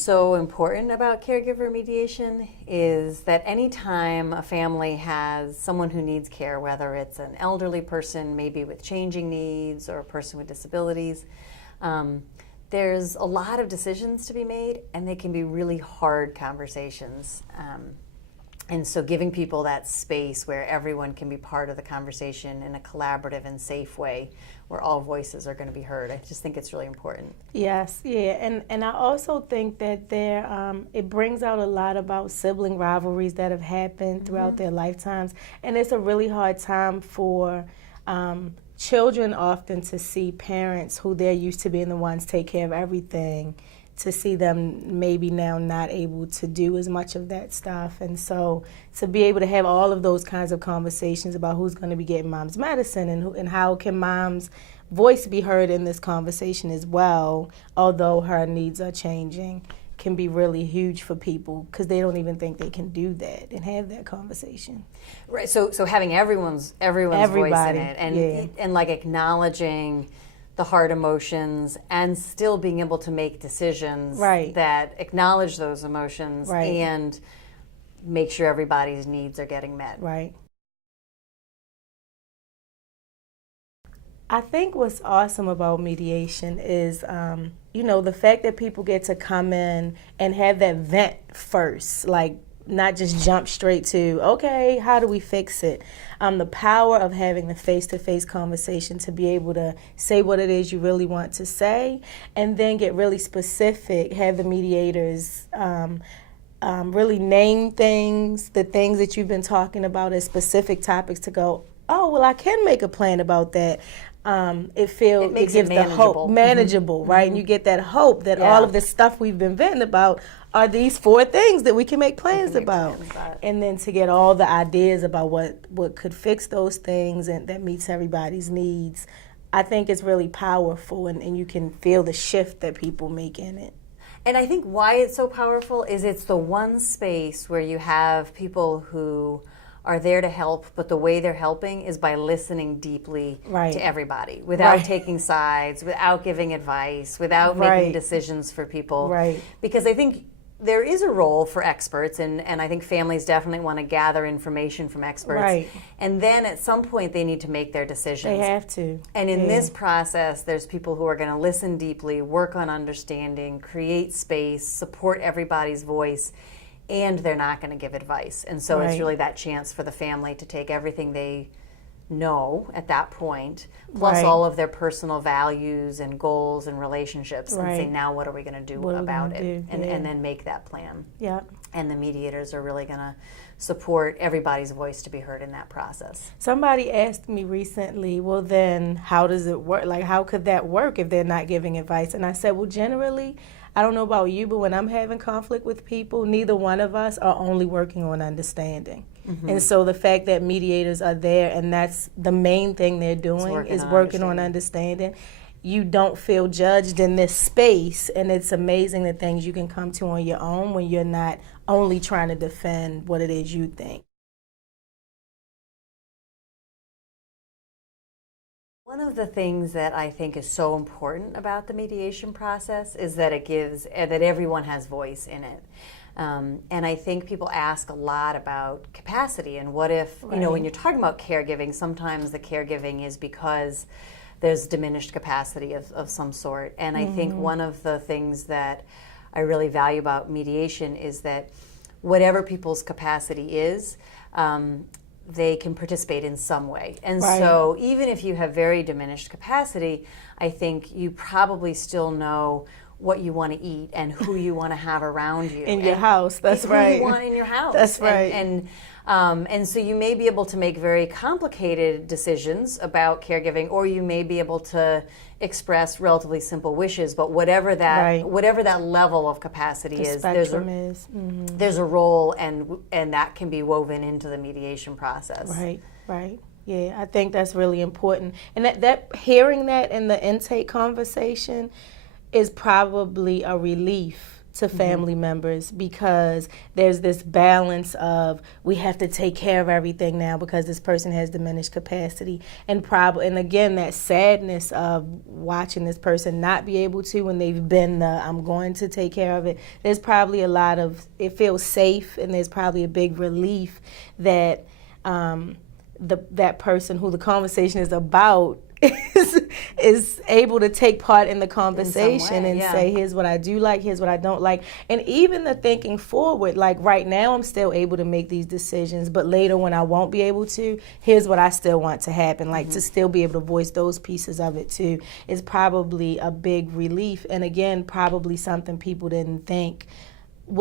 so important about caregiver mediation is that anytime a family has someone who needs care, whether it's an elderly person, maybe with changing needs, or a person with disabilities, there's a lot of decisions to be made, and they can be really hard conversations. And so giving people that space where everyone can be part of the conversation in a collaborative and safe way where all voices are going to be heard, I just think it's really important. Yes, yeah, and I also think that it brings out a lot about sibling rivalries that have happened throughout their lifetimes, and it's a really hard time for children often to see parents who they're used to being the ones take care of everything, to see them maybe now not able to do as much of that stuff. And so to be able to have all of those kinds of conversations about who's going to be getting mom's medicine and how can mom's voice be heard in this conversation as well, although her needs are changing, can be really huge for people because they don't even think they can do that and have that conversation. Right. So having everyone's voice in it, and like acknowledging the hard emotions and still being able to make decisions that acknowledge those emotions and make sure everybody's needs are getting met. Right. I think what's awesome about mediation is, the fact that people get to come in and have that vent first, like not just jump straight to, okay, how do we fix it? The power of having the face-to-face conversation to be able to say what it is you really want to say and then get really specific, have the mediators really name things, the things that you've been talking about as specific topics to go, oh, well, I can make a plan about that. It gives the hope, manageable, right? And you get that hope that all of the stuff we've been venting about are these 4 things that we can make plans about. And then to get all the ideas about what could fix those things and that meets everybody's needs, I think it's really powerful, and you can feel the shift that people make in it. And I think why it's so powerful is it's the one space where you have people who are there to help, but the way they're helping is by listening deeply to everybody without taking sides, without giving advice, without making decisions for people. Because I think there is a role for experts, and I think families definitely want to gather information from experts. And then at some point they need to make their decisions. They have to. And in this process, there's people who are going to listen deeply, work on understanding, create space, support everybody's voice, and they're not going to give advice. And so it's really that chance for the family to take everything they know at that point, plus all of their personal values and goals and relationships, and say, now what are we going to do about it? And then make that plan. And the mediators are really going to support everybody's voice to be heard in that process. Somebody asked me recently, well, then how does it work? Like, how could that work if they're not giving advice? And I said, well, generally, I don't know about you, but when I'm having conflict with people, neither one of us are only working on understanding. And so the fact that mediators are there and that's the main thing they're doing is working on understanding, you don't feel judged in this space, and it's amazing the things you can come to on your own when you're not only trying to defend what it is you think. One of the things that I think is so important about the mediation process is that it gives, that everyone has voice in it. And I think people ask a lot about capacity and what if, when you're talking about caregiving, sometimes the caregiving is because there's diminished capacity of some sort. And I think one of the things that I really value about mediation is that whatever people's capacity is, they can participate in some way. And so even if you have very diminished capacity, I think you probably still know what you want to eat and who you want to have around you. In your house, that's who right. you want in your house. That's right. And so you may be able to make very complicated decisions about caregiving, or you may be able to express relatively simple wishes, but whatever that level of capacity is, there's a role, and that can be woven into the mediation process. Right. Yeah, I think that's really important. And that hearing that in the intake conversation is probably a relief to family members, because there's this balance of we have to take care of everything now because this person has diminished capacity, and again that sadness of watching this person not be able to when they've been I'm going to take care of it. There's probably a lot of, it feels safe, and there's probably a big relief that that person who the conversation is about is able to take part in the conversation and say, here's what I do like, here's what I don't like. And even the thinking forward, like right now I'm still able to make these decisions, but later when I won't be able to, here's what I still want to happen. Like to still be able to voice those pieces of it too is probably a big relief. And again, probably something people didn't think.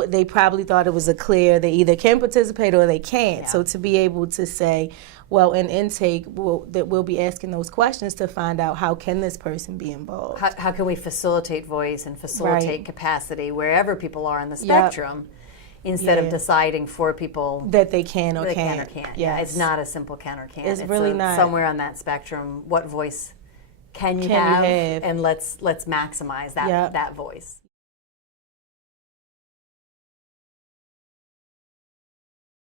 They probably thought it was a clear, they either can participate or they can't. So to be able to say, well, in intake, we'll be asking those questions to find out how can this person be involved. How can we facilitate voice and facilitate capacity wherever people are on the spectrum, instead of deciding for people that they can or can't. Yeah, it's not a simple can or can't. It's really not. Somewhere on that spectrum, what voice can you have, and let's maximize that voice.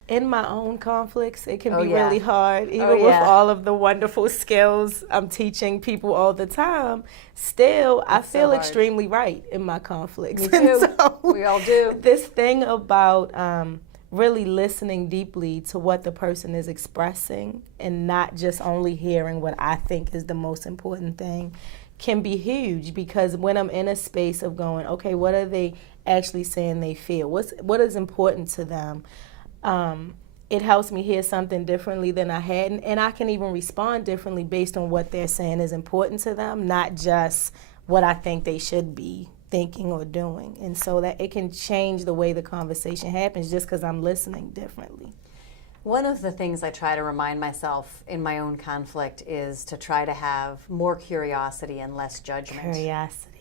In my own conflicts, it can be really hard, even with all of the wonderful skills I'm teaching people all the time. Still, I feel extremely right in my conflicts. Me too. So, we all do. This thing about really listening deeply to what the person is expressing and not just only hearing what I think is the most important thing can be huge, because when I'm in a space of going, okay, what are they actually saying they feel? What is important to them? It helps me hear something differently than I had, and I can even respond differently based on what they're saying is important to them, not just what I think they should be thinking or doing. And so that it can change the way the conversation happens just because I'm listening differently. One of the things I try to remind myself in my own conflict is to try to have more curiosity and less judgment. Curiosity.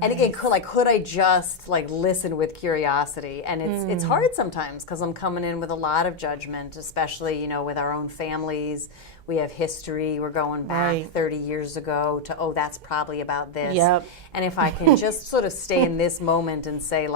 And again, could I just listen with curiosity? And it's hard sometimes because I'm coming in with a lot of judgment, especially with our own families. We have history. We're going back 30 years ago to that's probably about this. Yep. And if I can just sort of stay in this moment and say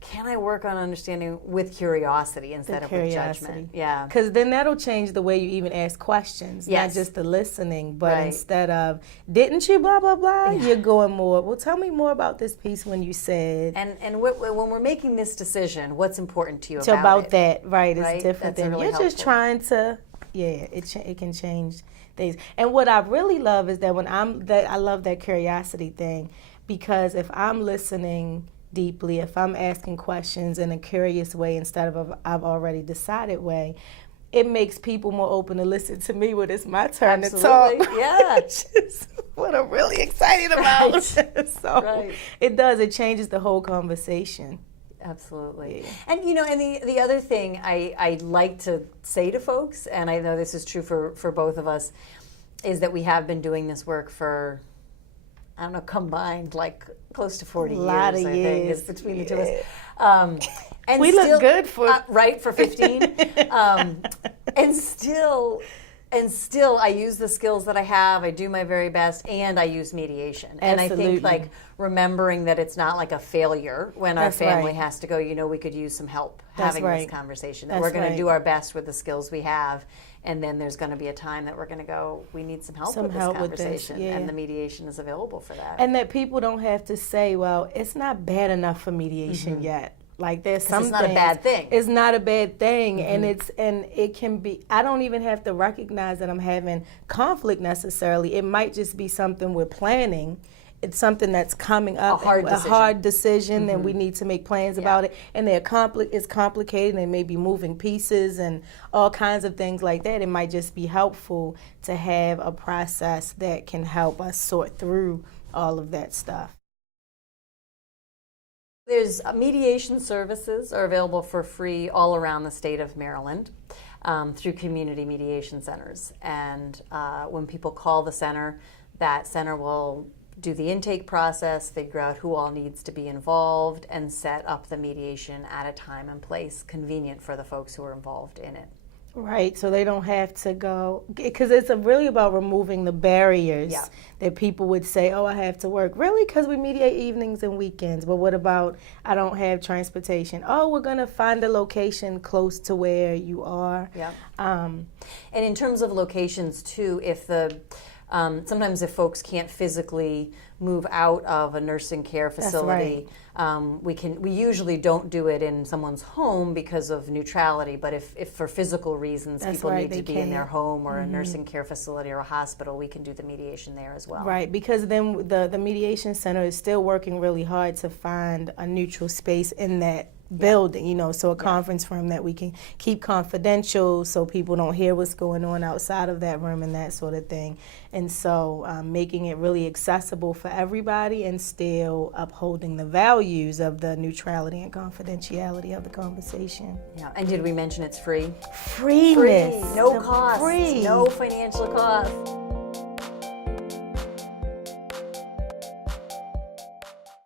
can I work on understanding with curiosity instead of with judgment? Yeah. Because then that'll change the way you even ask questions, not just the listening, but instead of, didn't you blah, blah, blah, you're going more, well, tell me more about this piece when you said. And when we're making this decision, what's important to you about it? That, it's different than really you're helpful. Just trying to, it can change things. And what I really love is that I love that curiosity thing, because if I'm listening deeply, if I'm asking questions in a curious way instead of I've already decided way, it makes people more open to listen to me when it's my turn to talk. Yeah. Which is what I'm really excited about. So it does, it changes the whole conversation. Absolutely. And and the other thing I like to say to folks, and I know this is true for both of us, is that we have been doing this work for, I don't know, combined close to 40 years, I think, is between the two of us. And we look good for for 15. And still I use the skills that I have. I do my very best, and I use mediation. Absolutely. And I think remembering that it's not like a failure when our family has to go, we could use some help having this conversation. That we're going to do our best with the skills we have. And then there's going to be a time that we're going to go, we need some help with this conversation. And the mediation is available for that. And that people don't have to say, well, it's not bad enough for mediation yet. There's something. It's not a bad thing. It's not a bad thing. And it can be, I don't even have to recognize that I'm having conflict necessarily. It might just be something we're planning. It's something that's coming up, a hard decision, and we need to make plans about it. And it's complicated, and may be moving pieces and all kinds of things like that. It might just be helpful to have a process that can help us sort through all of that stuff. There's mediation services are available for free all around the state of Maryland through community mediation centers. And when people call the center, that center will do the intake process, figure out who all needs to be involved, and set up the mediation at a time and place convenient for the folks who are involved in it. Right, so they don't have to go, because it's really about removing the barriers Yeah. that people would say, oh, I have to work. Really? Because we mediate evenings and weekends. But what about, I don't have transportation? Oh, we're going to find a location close to where you are. Yeah. And in terms of locations too, if sometimes if folks can't physically move out of a nursing care facility, we usually don't do it in someone's home because of neutrality, but if for physical reasons people need to be in their home or a nursing care facility or a hospital, we can do the mediation there as well. Right, because then the mediation center is still working really hard to find a neutral space in that building, you know, so a conference room that we can keep confidential so people don't hear what's going on outside of that room and that sort of thing. And so making it really accessible for everybody and still upholding the values of the neutrality and confidentiality of the conversation. Yeah, and did we mention it's free? Freeness. Free, no cost, Free. no financial cost.